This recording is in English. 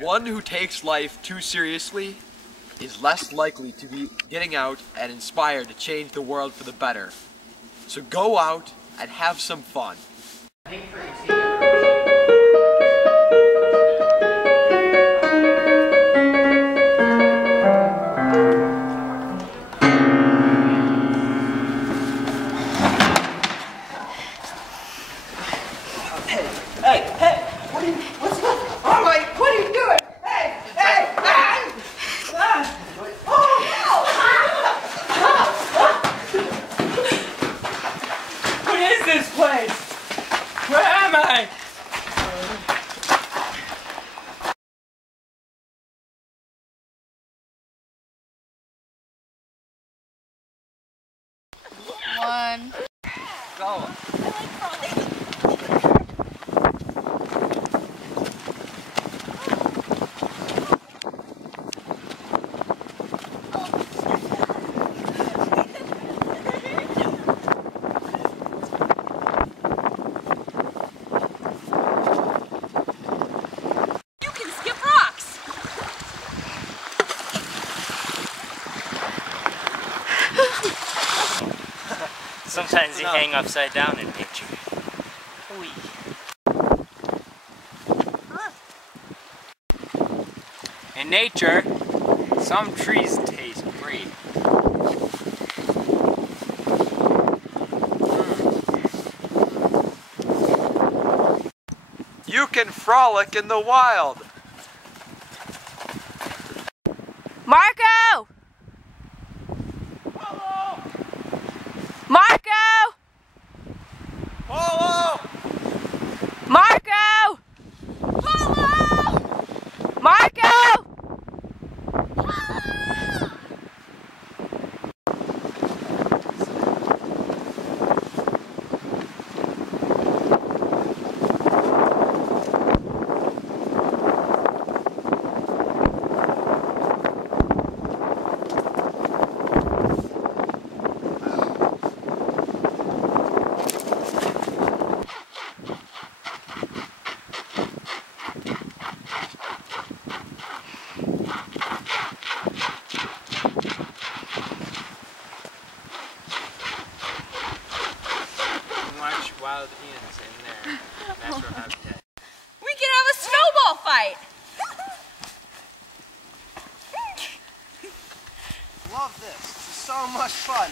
One who takes life too seriously is less likely to be getting out and inspired to change the world for the better. So go out and have some fun. Hey! What's going on? Oh my, what are you doing? Hey! What is this place? Where am I? One. Go. Sometimes you hang upside down in nature. In nature, some trees taste great. You can frolic in the wild. Marco! Marco! Whoa! Marco! Marco! Wild hens in there. Natural habitat. We can have a snowball fight! Love this. This is so much fun.